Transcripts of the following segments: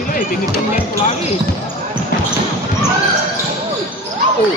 sila eh. Tinitingnan ko lagi. Oh.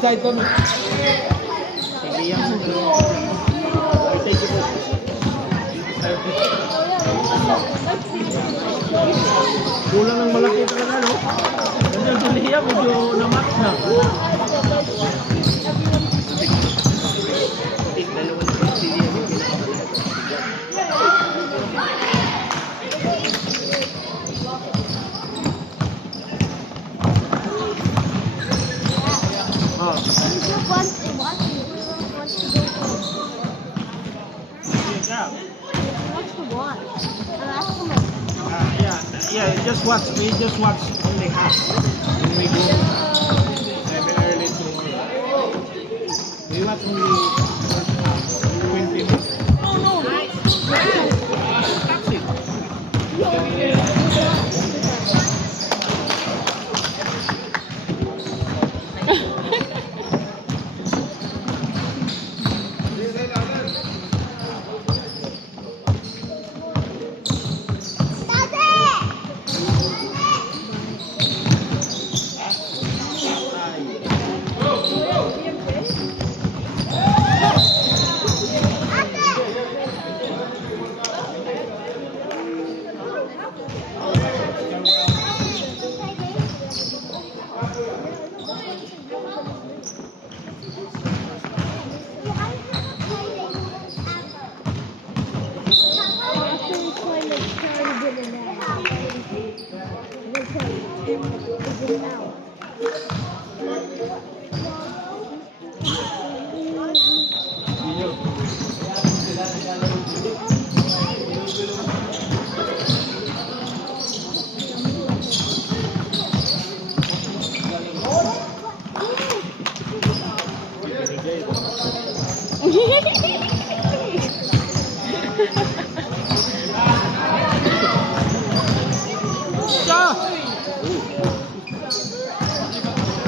Side kami. Sige yan. Kulang ng malaki talaga, no? Ganyan sa liya, medyo namak na. Yeah, just watch. We just watch only half. When we go maybe early tomorrow. We watch only first half, 20 minutes. Oh no! That's it.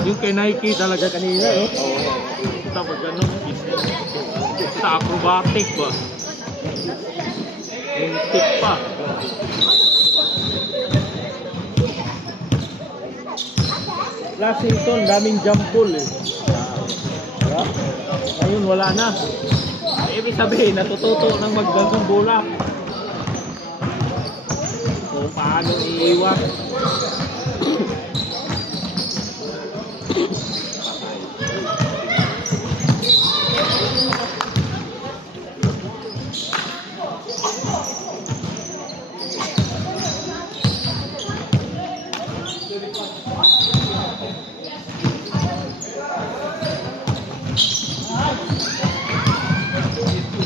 Yung kay Nike talaga kanina, no? Tapos ganun, sa acrobatic ba? Yung tip pa. Washington, daming jump ball eh. Diba? Ngayon wala na. Ibig sabihin, natututo ng magdagong bola. So, paano iiwan?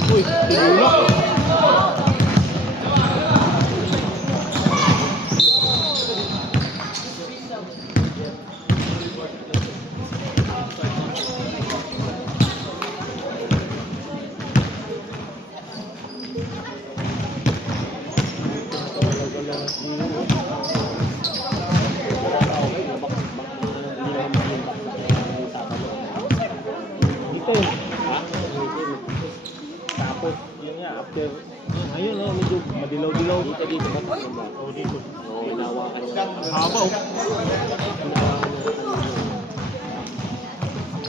Uy, tinulak. Dito. Tapos, yun nga, after, ayun oh, medyo madilaw-dilaw. Dito ba? Oh, dito. Oo, hinawakan niya. Ang haba oh.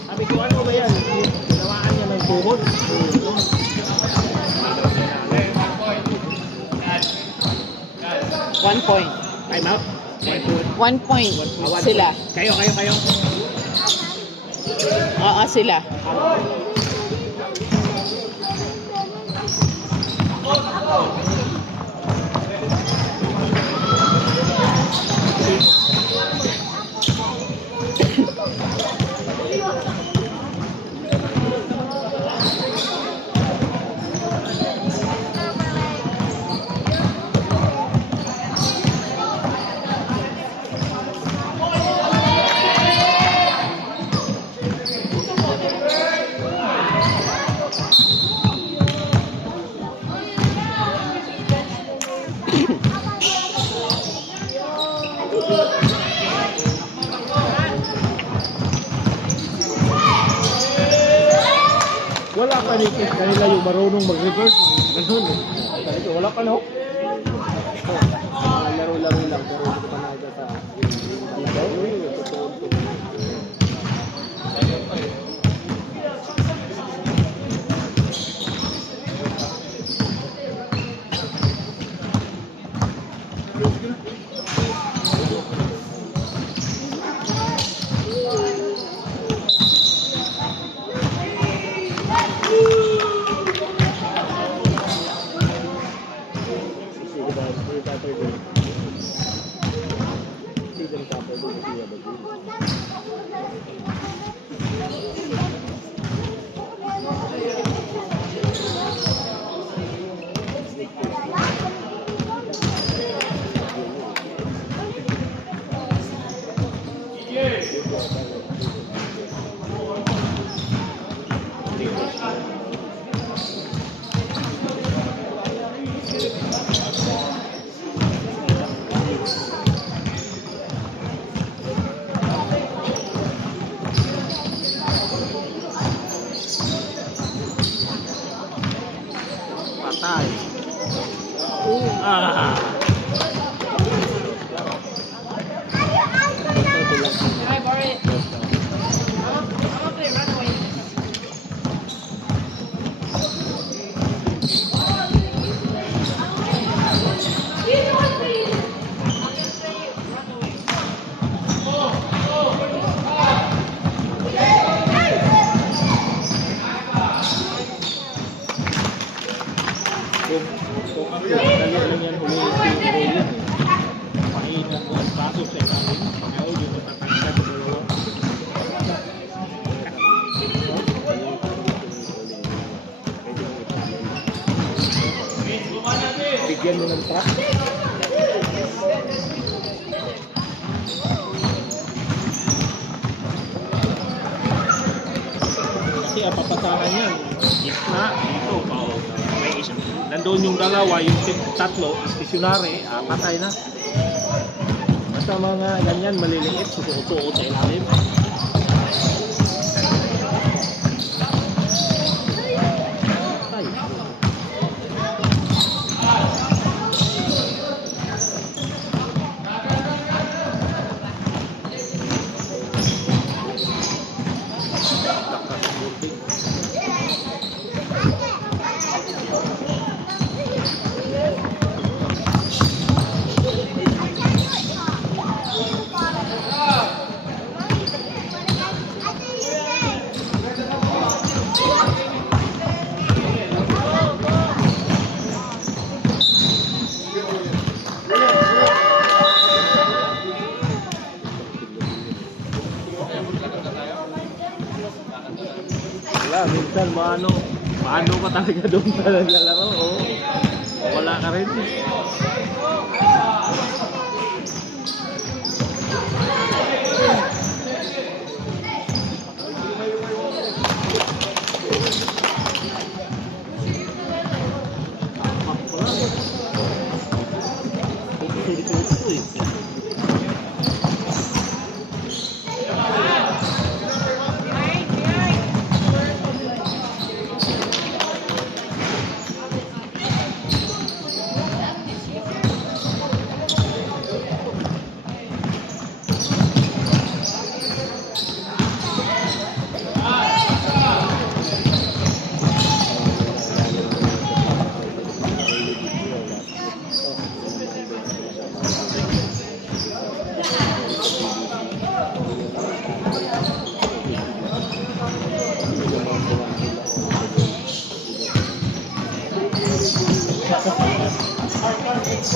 Sabi ko, ano ba yan? Ginawaan niya ng tuhod. One point. Time out. 1 point sila. Kayo. Oo, sila. Wala pa rin kanila yung marunong mag-reverse. Ganun eh. Ganito, wala pa no? Laro-laro lang, pero hindi pa naga sa Patay. Ah. Kung ako, dali lang yan huli yung pahinat mo ang baso sa ilalim. Ayaw yung matatangkad sa dalawa. Bigyan mo ng truck. Kasi apapatahan yan. Gitna, dito, may isang. Nandun yung dalawa, yung tatlo, stationary, patay na. Basta mga ganyan, maliliit, susuot-suot sa ilalim. Patay. Wala, minsan maano ka talaga doon sa naglalaro, oh. Wala ka rin. Kasi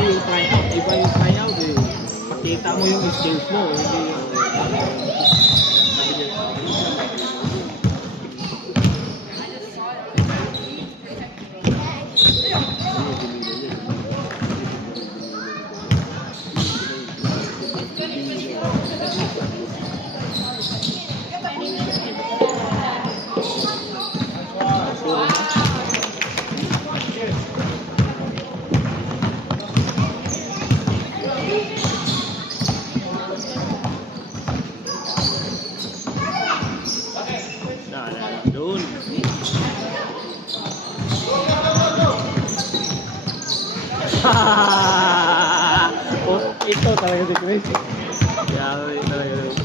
yung tryout, iba yung tryout eh. Pakita mo yung skills mo, hindi yung doon. Oh, ito talaga si Chris. Yari talaga doon.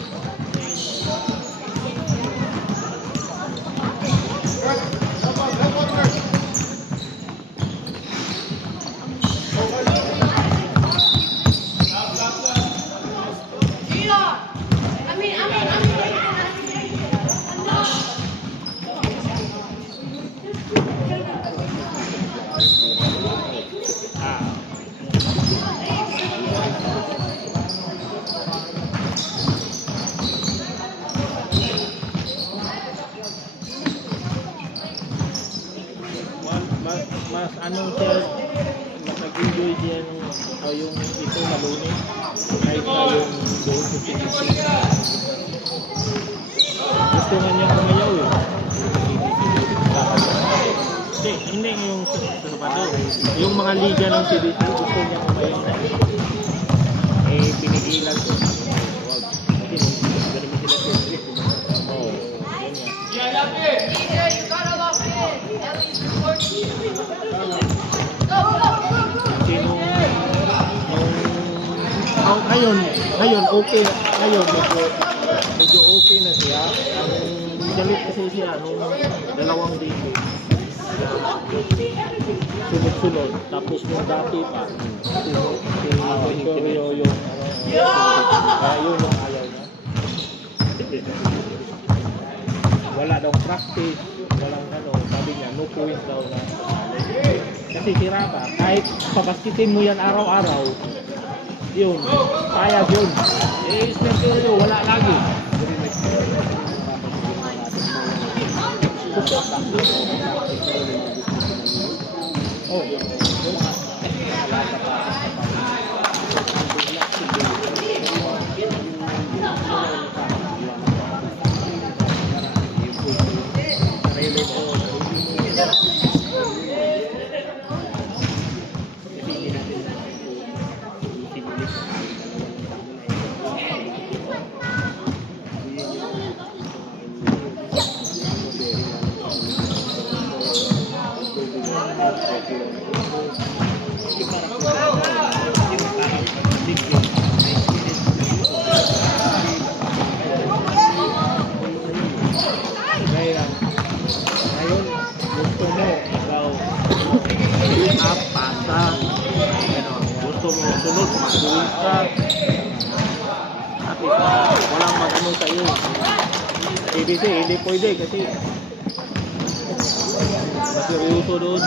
Mas anong sir, mas nag-enjoy siya yung ito malunin kahit na yung doon sa Philippines. Gusto nga niya kumayaw eh. Hindi yung yung mga liga ng CBC gusto niya kumayaw na eh pinigilan ko. Kasi ganun mo sila siyempre. Oo, yun nga. Ngayon okay, medyo okay na siya. Ang galit kasi siya nung dalawang day sunod-sunod, tapos nung dati pa si Victorio yung yun yung ayaw niya. Wala daw practice, walang sabi niya no point daw na kasi sira pa, kahit pabaskitin mo yan araw-araw yun, payag yun eh, Victorio wala lagi. Oh, sunod, matuwid ka. At walang mag-ano sa iyo. ABC, hindi pwede kasi maseryoso doon.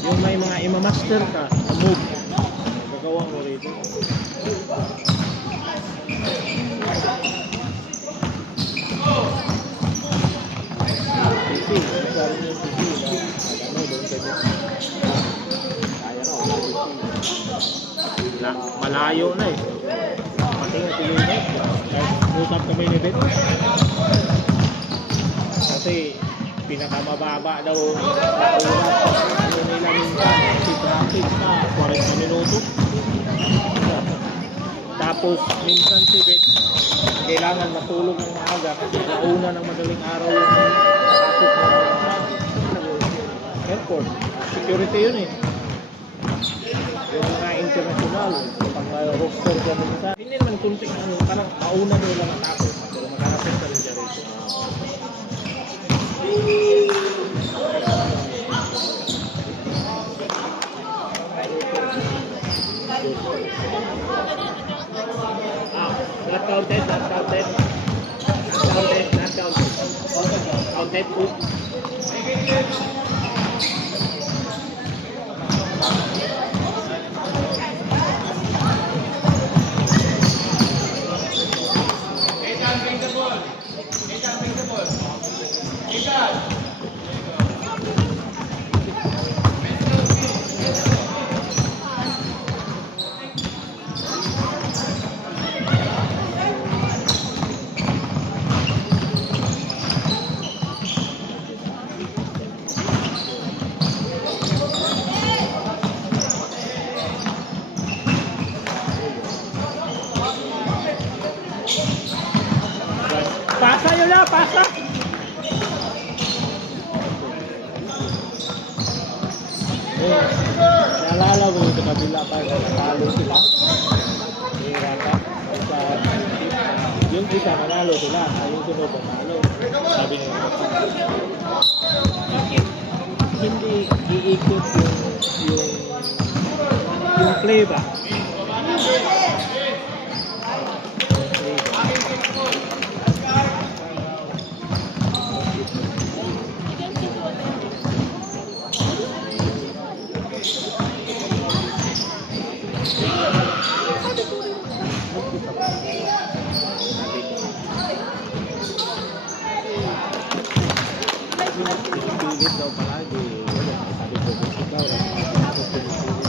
Yung may mga imamaster ka sa move, gagawa mo rito. Malayo na eh. Pati nga tuloy na. Usap kami ni Bet. Kasi pinakamababa daw sa oras. Ano nila minsan, si traffic na 40 minuto. Tapos minsan si Bet, kailangan matulog ng maaga kasi nauna ng madaling araw yung traffic na airport. Security yun eh. Yung mga international, pag roster ka din sa... Hindi naman kunting ano, parang mauna doon lang matapos. Pero makarapit ka rin dyan rito. Not counted, not counted. Not counted, not counted. Counted food. Pasa yun na, pasa! Naalala mo yung kabila pa, natalo sila. Yung isa nanalo sila, yung sunod nanalo. Sabi nila, bakit hindi iikot yung play ba? Pinipilit daw palagi. Sabi ko, ikaw lang. Tapos pinipilit.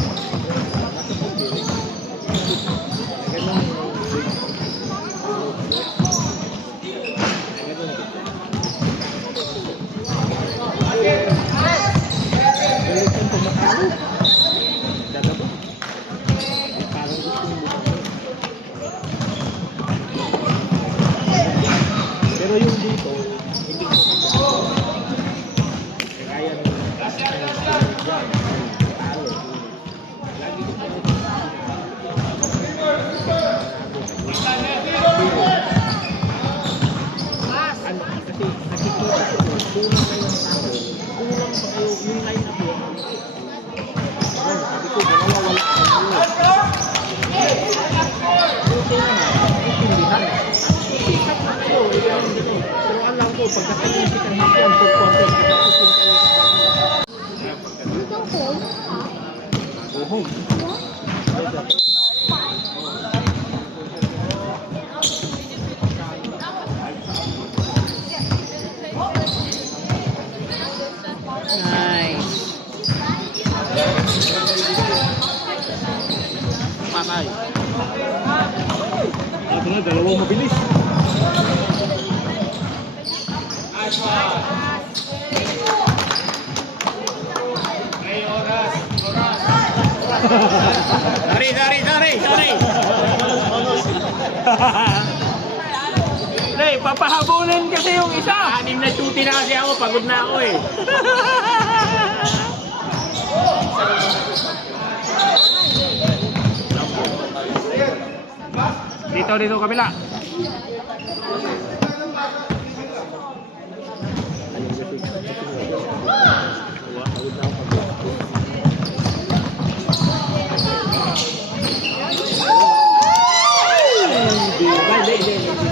Ganun. Balik ang tumakalo. Dadabo. Parang gusto mo bumalik. Pero yung dito, hindi ko kaya nung lagi ko ano, kasi nakikita ko kulang kayo ng tao, kulang pa kayo yung line up yun. Sabi ko, nawawala ka kayo. Pero kaya naman, intindihan. Sikat na kayo, ganun dito. Pero alam ko, pagkakaling sikat na kayo, pagkakaling sikat na kayo. Go home. Nice. Patay. Ito na, dalawang mabilis. Sorry. Hey, papahabulin kasi yung isa. 6 na shooting na kasi ako, pagod na ako eh. Dito kabila.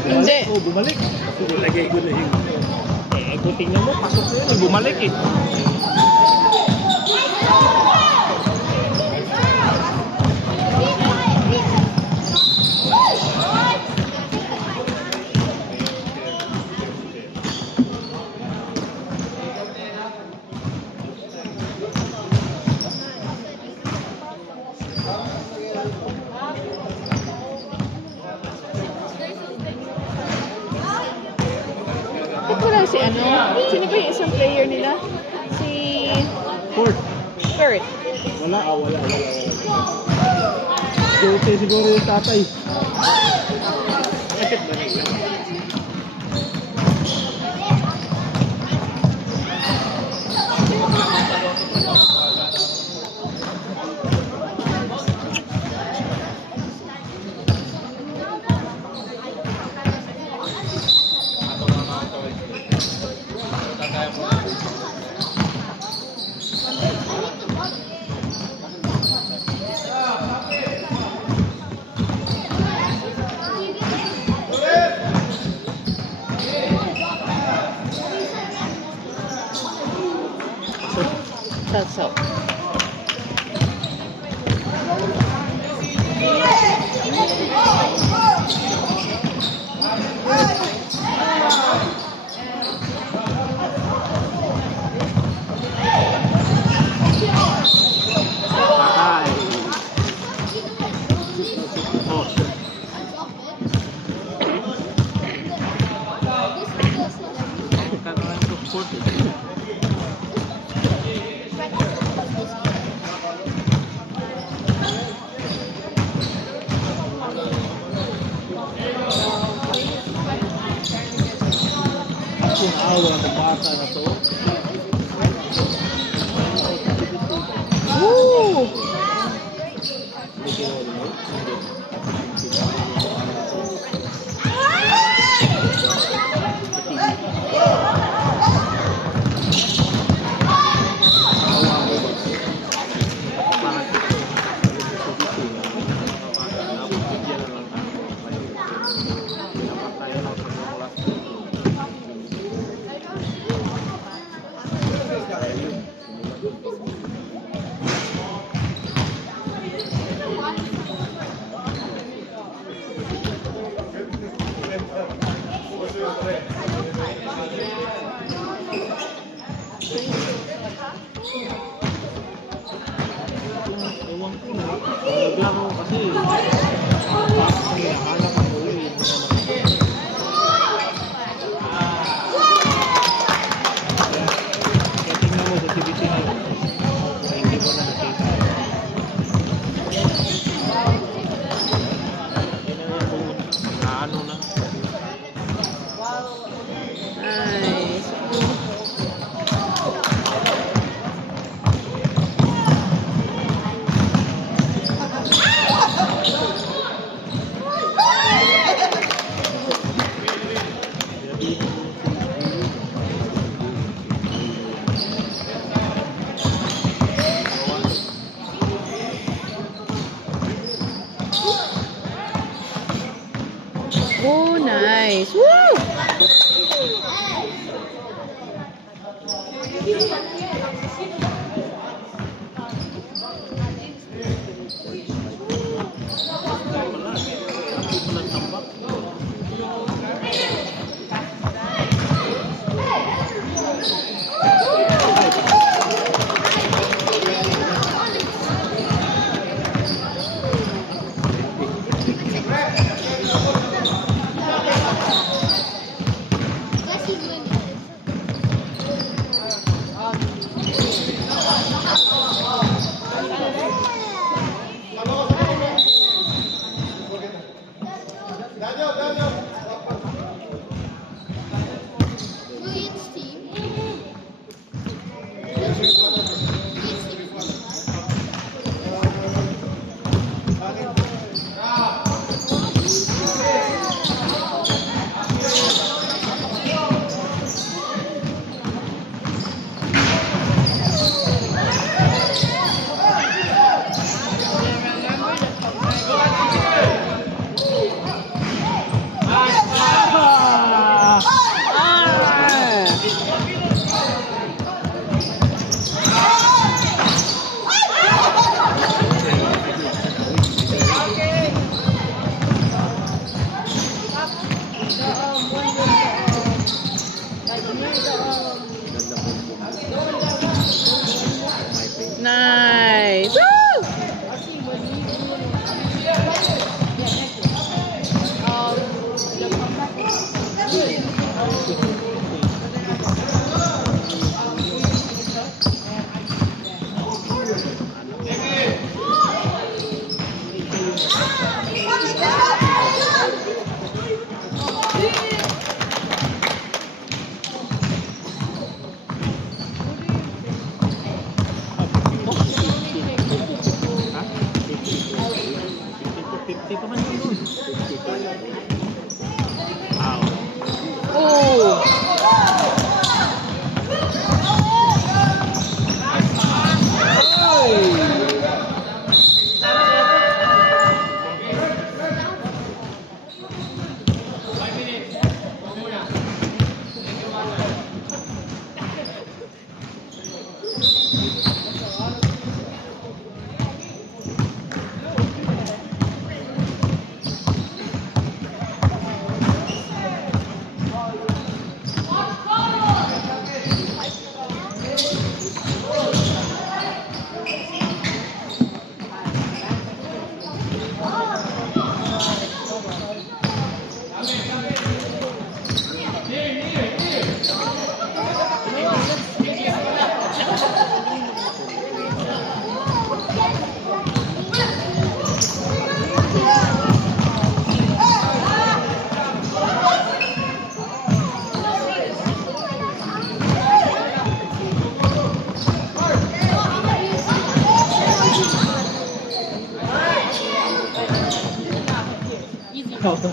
Hindi. Oh, bumalik. Lagay ko na yun. Kung tingnan mo, pasok na yun. Bumalik eh. Ito lang si ano? Sino ba yung isang player nila? Si Ford. Kurt. Wala. Siguro yung tatay. Bakit ba nila? That's all. Patay. Oh. Kailangan ng support. Kung awa ng bata na to. Woo! Ewan ko na. Naglaro kasi. Hinahanap ang uli. Kaya tingnan mo sa TVC na yun. Hindi ko na nakita. Ano na. Nice. Oh, nice. Woo! Tapos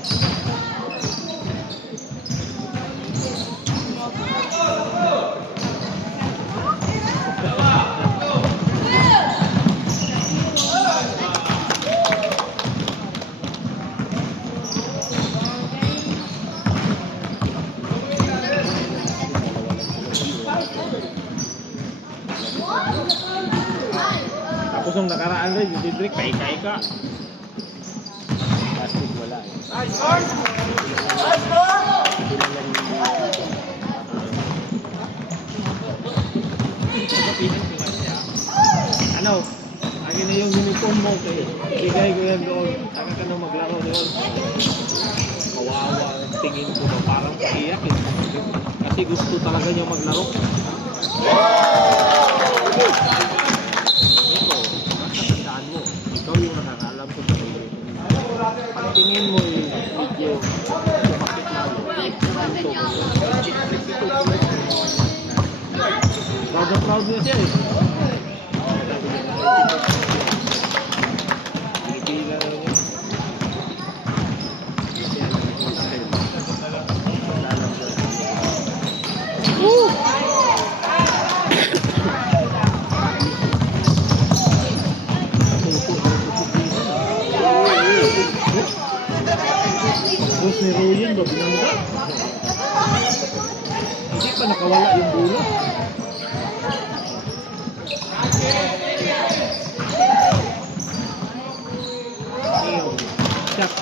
nung nakaraan rin, yung Didrik, paikay ka. Plastic wala eh. Ano? Akin na yung uniform mo kay bigay ko yan doon. Saka ka na maglaro doon. Kawawa ang tingin ko ba parang iyak eh. Kasi gusto talaga niya maglaro. Ito, nakatandaan mo. Ikaw yung nakakaalam sa sarili. Pag tingin mo yung video, sumakit lalo. Proud na proud na siya eh. Binibila na niya. Boss ni Royan ba binangga? Hindi pa nakawala yung bola. Shot.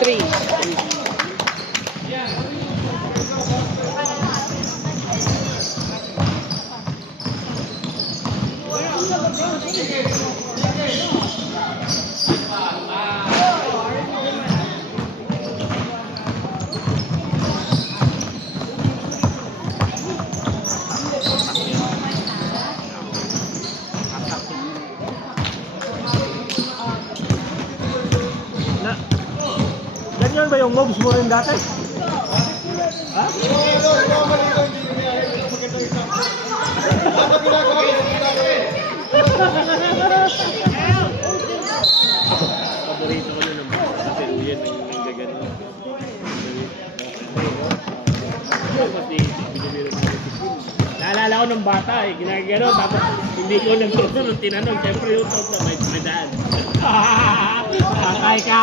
Three. Na, ganyan ba yung moves mo rin dati? Ha? Paborito ko na ng bata kasi Ruyan nang gagano. Naalala ko ng bata eh, ginagano tapos hindi ko nagtutunod tinanong, siyempre yung top na may daan. Sakay ka!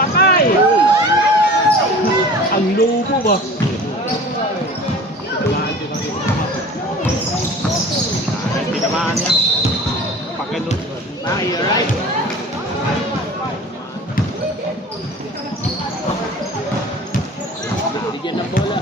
Patay! Ang lubo ba? Tinamaan niya. Pagkanod. Bye, alright? Bigyan ng bola.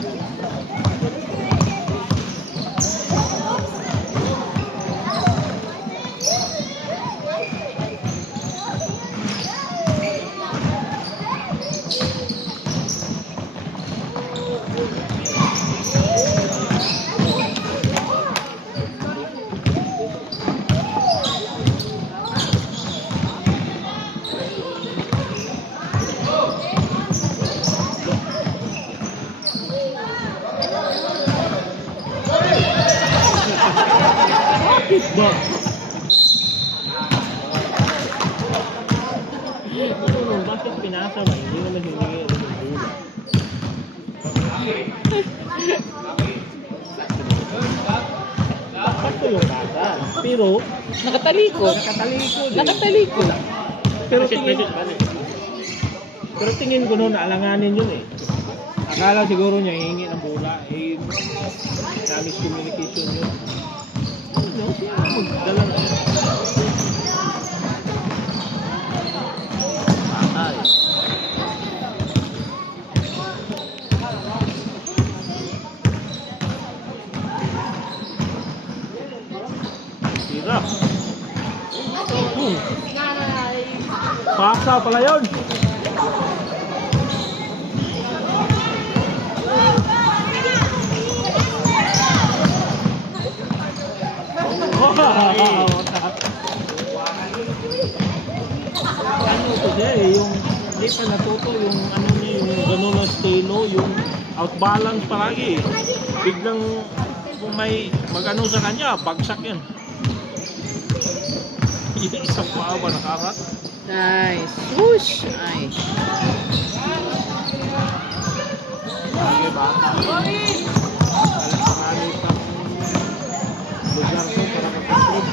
Ba? Bakit pinasa ba? Hindi naman humingi ng bola. Sakto yung bata. Pero, Nakatalikod. nakatalikod eh. Nakatalikod. Pero tingin ko noon, naalanganin yun eh. Akala siguro niya hihingi ng bola. Eh, na-miscommunication yun. No, magdala na. Patay. Paksa pala yun. Ano ko siya eh, yung hindi pa natuto yung ano niya, yung gano'n na estilo, yung outbalance palagi eh. Biglang kung may mag-ano sa kanya, bagsak yan. Yung isang paa ba nakarat? Nice. Whoosh! Ay. Bagay bata. Marami pang lugar ko para mag-improve.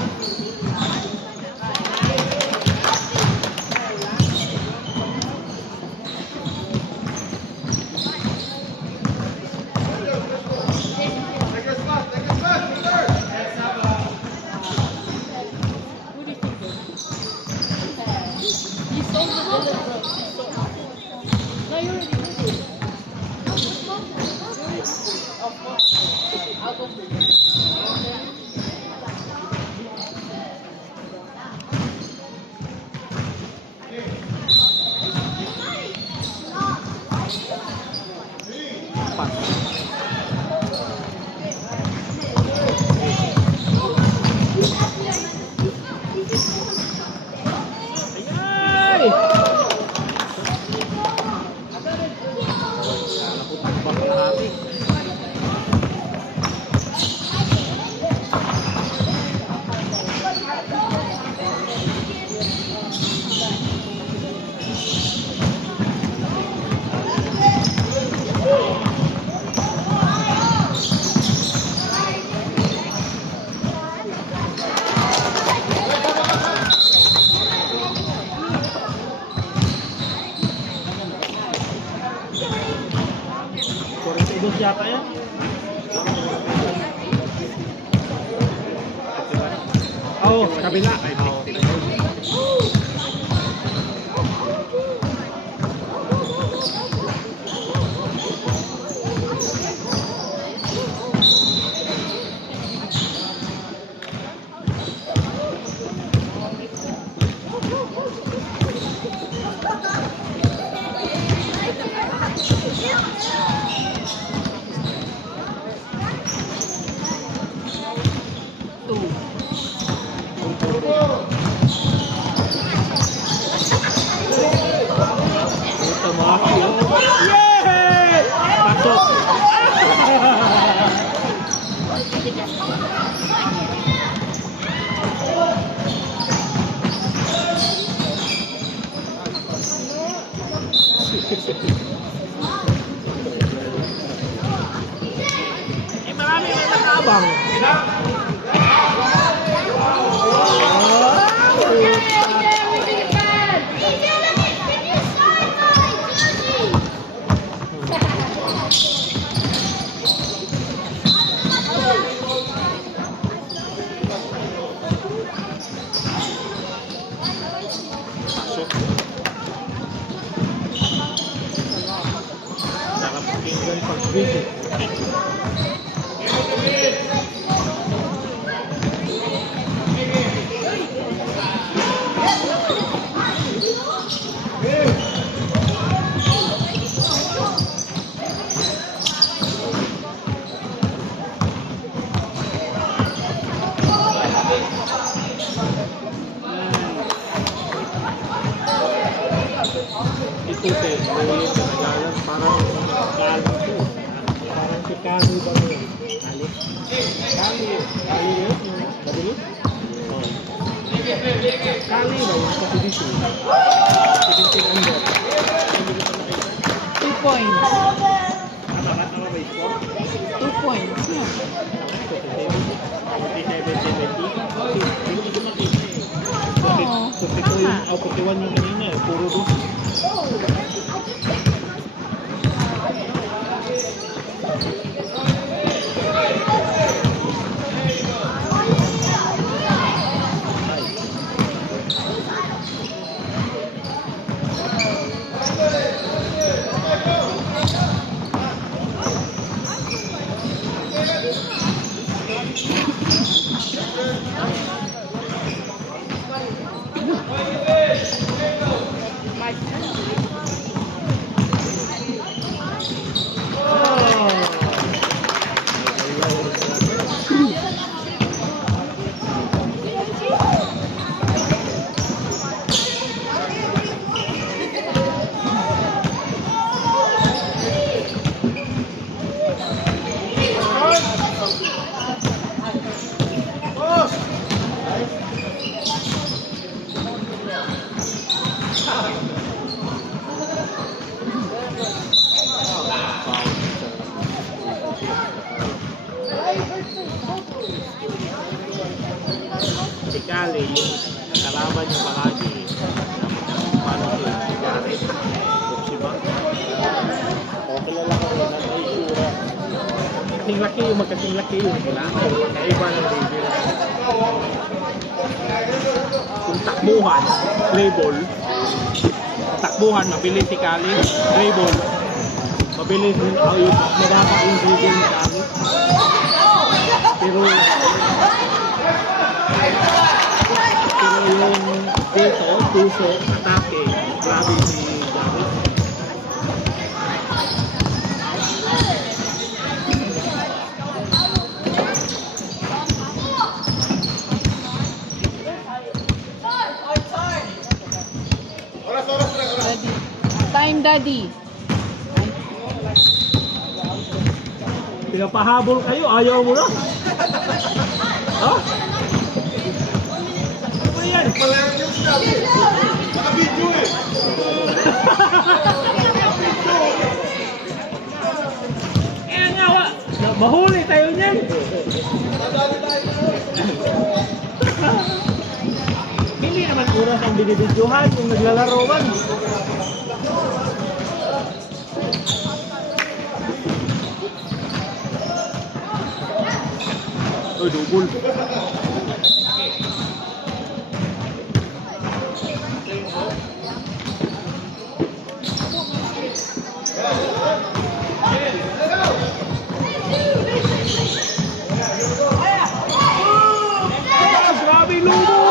Ay! Naputak pa kalahati. Dos yata yan. Oo, kabila. Puta mga kayo. Yay! Pasok! Marami may nakabang. Pasok. Nakapakinggan pag-visit. Ito te, ulit na nagalan, parang kano to. Parang si Kano ba yun? Ali? Kali yun? Yung kabulot? Oo. Kali ba yung kapidisi? 17 under. 2 points. Ano ba yung score? 2 points. Yeah. 47-70. Hindi ko makita eh. Oo. 52 yung, 51 yung kanina eh. Puro doon. Si Kali, yung kalaban niya palagi. Paano sila? Si Garrett. Si Bang. O, kilala ko rin ang Aishura. Kasing laki yung magkasing laki yung sila. Naiba ng level. Kung takbuhan, play ball. Takbuhan, mabilis si Kali. Play ball. Mabilis din yung magkaka-intrigil ni Kali. Pero yung dito, puso, atake, grabe si Garrett. Daddy. Time, Daddy. Pinapahabol kayo, ayaw mo na. Ha? Ano yan? Kaya nga, mahuli tayo niyan. Hindi naman oras ang binibidyohan kung naglalaro man. Uy, double. Grabe lumo!